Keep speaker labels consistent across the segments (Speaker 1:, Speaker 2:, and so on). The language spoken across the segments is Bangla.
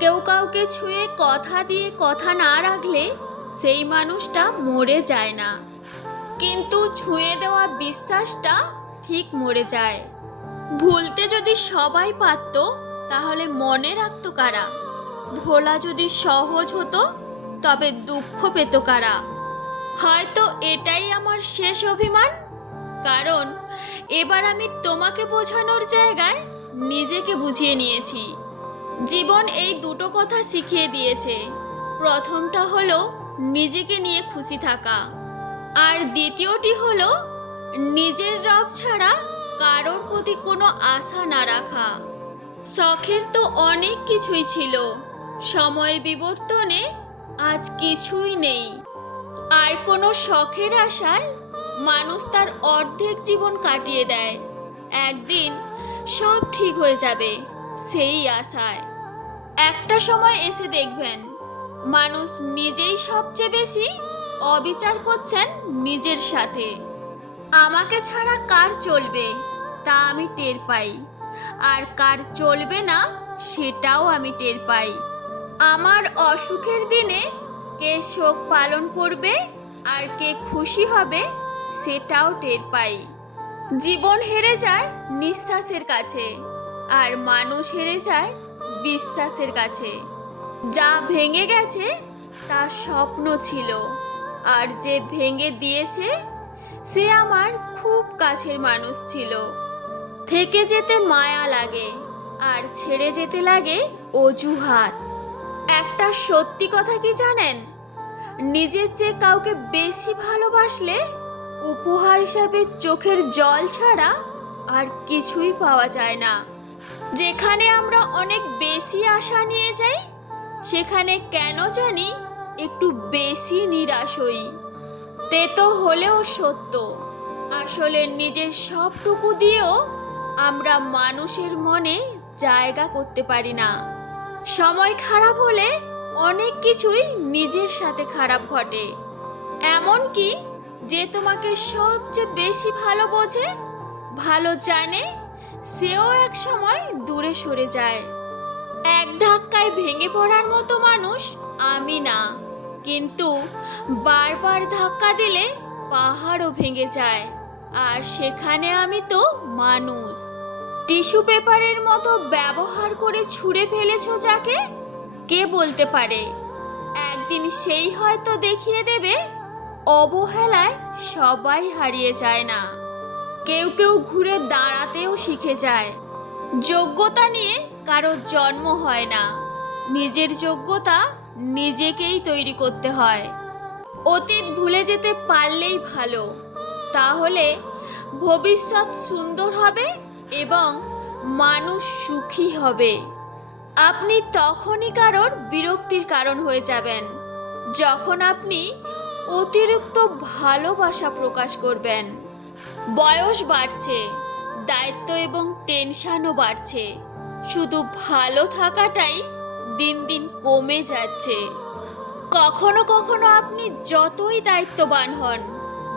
Speaker 1: কেউ কাউকে ছুঁয়ে কথা দিয়ে কথা না রাখলে সেই মানুষটা মরে যায় না। কিন্তু ছুঁয়ে দেওয়া বিশ্বাসটা ঠিক মরে যায়। ভুলতে যদি সবাই পারত, তাহলে মনে রাখতো কারা? ভোলা যদি সহজ হতো, তবে দুঃখ পেত কারা? হয়তো এটাই আমার শেষ অভিমান? কারণ এবার আমি তোমাকে বোঝানোর জায়গায় নিজেকে বুঝিয়ে নিয়েছি। জীবন এই দুটো কথা শিখিয়ে দিয়েছে। প্রথমটা হলো, নিজেকে নিয়ে খুশি থাকা। আর দ্বিতীয়টি হলো, নিজের রব ছাড়া কারোর প্রতি কোনো আশা না রাখা। শখের তো অনেক কিছুই ছিল। সময়ের বিবর্তনে আজ কিছুই নেই। আর কোনো শখের আশায় মানুষ তার অর্ধেক জীবন কাটিয়ে দেয়। একদিন সব ঠিক হয়ে যাবে, সেই আশায়। একটা সময় এসে দেখবেন, মানুষ নিজেই সবচেয়ে বেশি অবিচার করছেন নিজের সাথে। আমাকে ছাড়া কার চলবে তা আমি টের পাই, আর কার চলবে না সেটাও আমি টের পাই। আমার অসুখের দিনে কে শোক পালন করবে আর কে খুশি হবে সেটাও টের পাই। জীবন হেরে যায় নিঃশ্বাসের কাছে, আর মানুষ হেরে যায় বিশ্বাসের কাছে। যা ভেঙে গেছে, তা স্বপ্ন ছিল। আর যে ভেঙে দিয়েছে, সে আমার খুব কাছের মানুষ ছিল। থেকে যেতে মায়া লাগে, আর ছেড়ে যেতে লাগে অজুহাত। একটা সত্যি কথা কি জানেন? নিজের চেয়ে কাউকে বেশি ভালোবাসলে উপহার হিসাবে চোখের জল ছাড়া আর কিছুই পাওয়া যায় না। যেখানে আমরা অনেক বেশি আশা নিয়ে যাই, সেখানে কেন জানি একটু বেশি নিরাশ হই। তেতো হলেও সত্য, আসলে নিজের সবটুকু দিয়েও আমরা মানুষের মনে জায়গা করতে পারি না। সময় খারাপ হলে অনেক কিছুই নিজের সাথে খারাপ ঘটে। এমন কি যে তোমাকে সবচেয়ে বেশি ভালো বোঝে, ভালো জানে সেও এক সময় দূরে সরে যায়। এক ধাক্কায় ভেঙে পড়ার মতো মানুষ আমি না। কিন্তু বারবার ধাক্কা দিলে পাহাড়ও ভেঙে যায়। আর সেখানে আমি তো মানুষ। টিস্যু পেপারের মতো ব্যবহার করে ছুঁড়ে ফেলেছ যাকে? কে বলতে পারে? একদিন সেই হয়তো দেখিয়ে দেবে, অবহেলায় সবাই হারিয়ে যায় না। কেউ কেউ ঘুরে দাঁড়াতেও শিখে যায়। যোগ্যতা নিয়ে কারও জন্ম হয় না। নিজের যোগ্যতা নিজেকেই তৈরি করতে হয়। অতীত ভুলে যেতে পারলেই ভালো। তাহলে ভবিষ্যৎ সুন্দর হবে এবং মানুষ সুখী হবে। আপনি তখনই কারোর বিরক্তির কারণ হয়ে যাবেন। যখন আপনি অতিরিক্ত ভালোবাসা প্রকাশ করবেন। বয়স বাড়ছে, দায়িত্ব এবং টেনশনও বাড়ছে। শুধু ভালো থাকাটাই দিন দিন কমে যাচ্ছে। কখনো কখনো আপনি যতই দায়িত্ববান হন,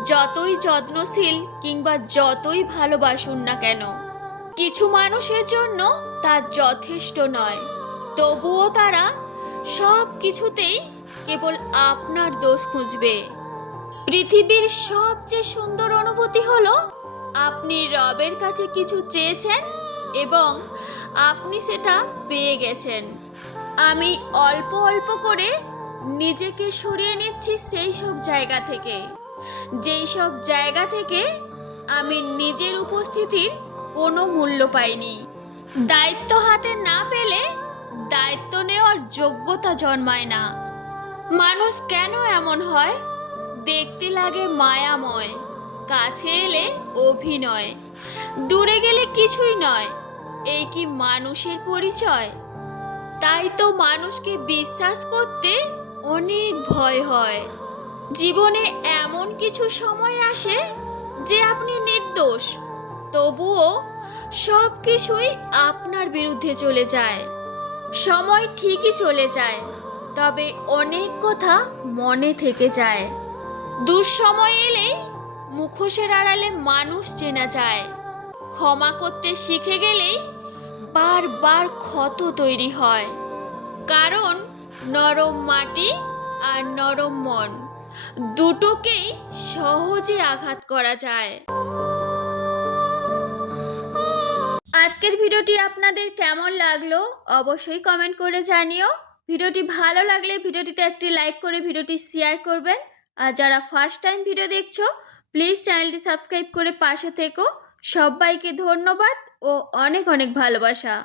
Speaker 1: যতই যত্নশীল কিংবা যতই ভালোবাসুন না কেন, কিছু মানুষের জন্য তা যথেষ্ট নয়। তবুও তারা সব কিছুতেই কেবল আপনার দোষ খুঁজবে। পৃথিবীর সবচেয়ে সুন্দর অনুভূতি হলো, আপনি রবের কাছে কিছু চেয়েছেন এবং আপনি সেটা পেয়ে গেছেন। আমি অল্প অল্প করে নিজেকে সরিয়ে নিচ্ছি সেই সব জায়গা থেকে। যেই সব জায়গা থেকে আমি নিজের উপস্থিতির কোনো মূল্য পাইনি। দায়িত্ব হাতে না পেলে দায়িত্ব নেওয়ার যোগ্যতা জন্মায় না। মানুষ কেন এমন হয়? দেখতে লাগে মায়াময়, কাছে এলে অভিনয়। দূরে গেলে কিছুই নয়, এই কি মানুষের পরিচয়? তাই তো মানুষকে বিশ্বাস করতে অনেক ভয় হয়। জীবনে এমন কিছু সময় আসে যে আপনি নির্দোষ, তবুও সব কিছুই আপনার বিরুদ্ধে চলে যায়। সময় ঠিকই চলে যায়, তবে অনেক কথা মনে থেকে যায়। দুঃসময় এলেই মুখোশের আড়ালে মানুষ চেনা যায়। ক্ষমা করতে শিখে গেলেই বারবার ক্ষত তৈরি হয়। কারণ নরম মাটি আর নরম মন দুটোকেই সহজে আঘাত করা যায়। আজকের ভিডিওটি আপনাদের কেমন লাগল অবশ্যই কমেন্ট করে জানিও। ভিডিওটি ভালো লাগলে ভিডিওটিতে একটি লাইক করে ভিডিওটি শেয়ার করবেন। আর যারা ফার্স্ট টাইম ভিডিও দেখছ প্লিজ চ্যানেলটি সাবস্ক্রাইব করে পাশে থেকো। সবাইকে ধন্যবাদ ও অনেক অনেক ভালোবাসা।